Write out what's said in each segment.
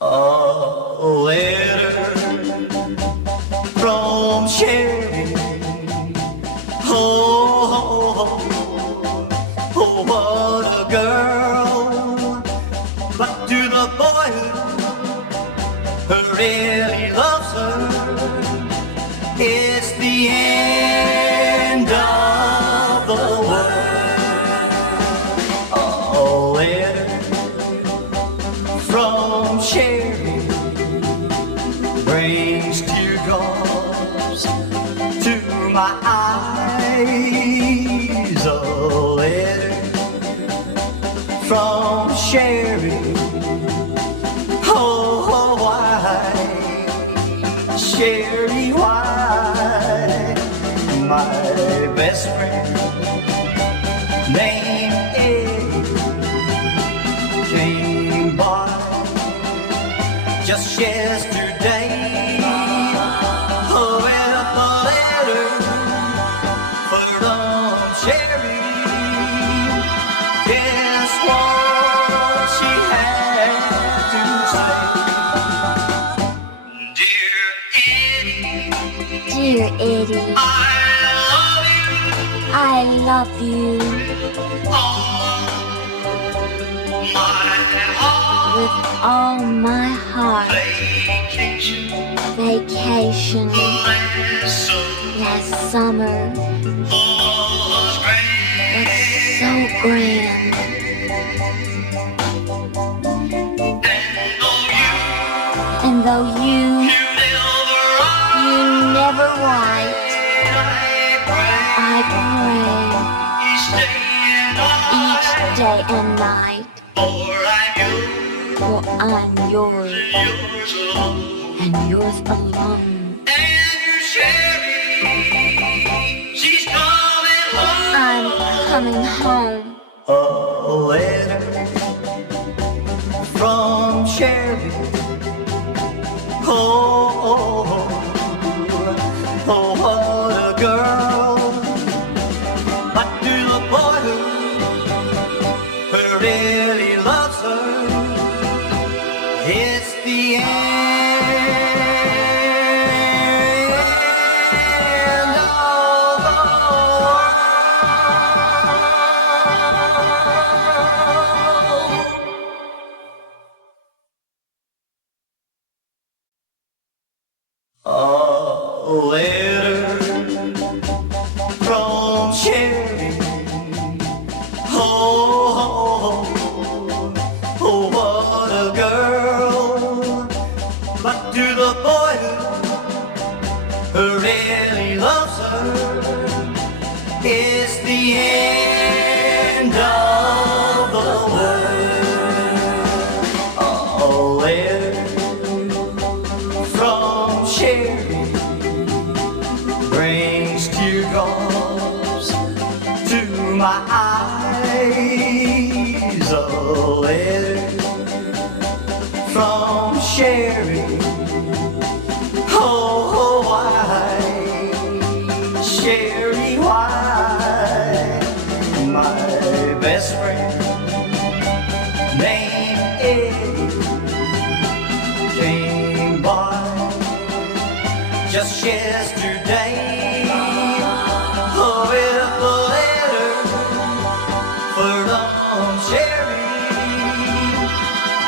A letter from Sherry. Oh, oh, what a girl. But to the boy who really loves her, it's the end of the world. A letter from Sherry brings teardrops to my eyes. A letter from Sherry. Oh, why, Sherry, why? My best friend named Eddie came by just yesterday with a letter from Sherry. Guess what she had to say? Dear Eddie, I love you with all my heart. Vacation last summer was so grand. And though you never write, I pray each day and night, for I'm yours and yours alone. I'm coming home. A letter from Sherry. Oh, oh, oh, what a girl. But to the boy who really loves her, it's the end of the world. A letter from Sherry. Oh, oh, oh, what a girl. But to the boy who really loves her, it's the end of the world. A letter from Sherry brings teardrops to my eyes. A letter from Sherry. Oh, why, Sherry, why? My best friend named Eddie came by just yesterday with a letter from Sherry.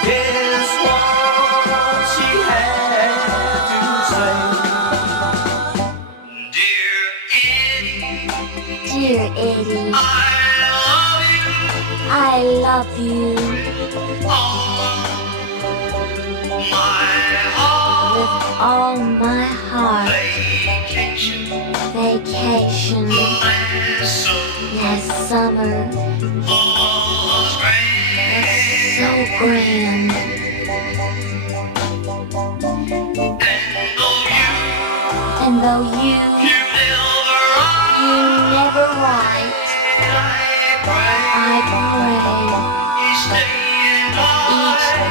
Guess what she had to say? Dear Eddie, I love you with all my heart. Vacation last summer was so grand. And though you never write, I pray each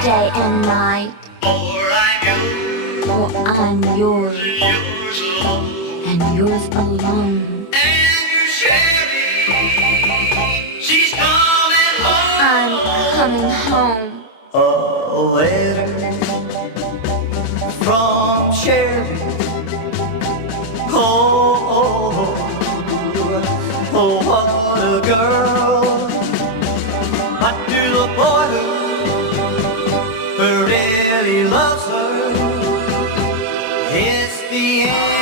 day and night, for I'm yours and yours alone. I'm coming home. A letter Oh, what a girl. But to the boy who really loves her, it's the end.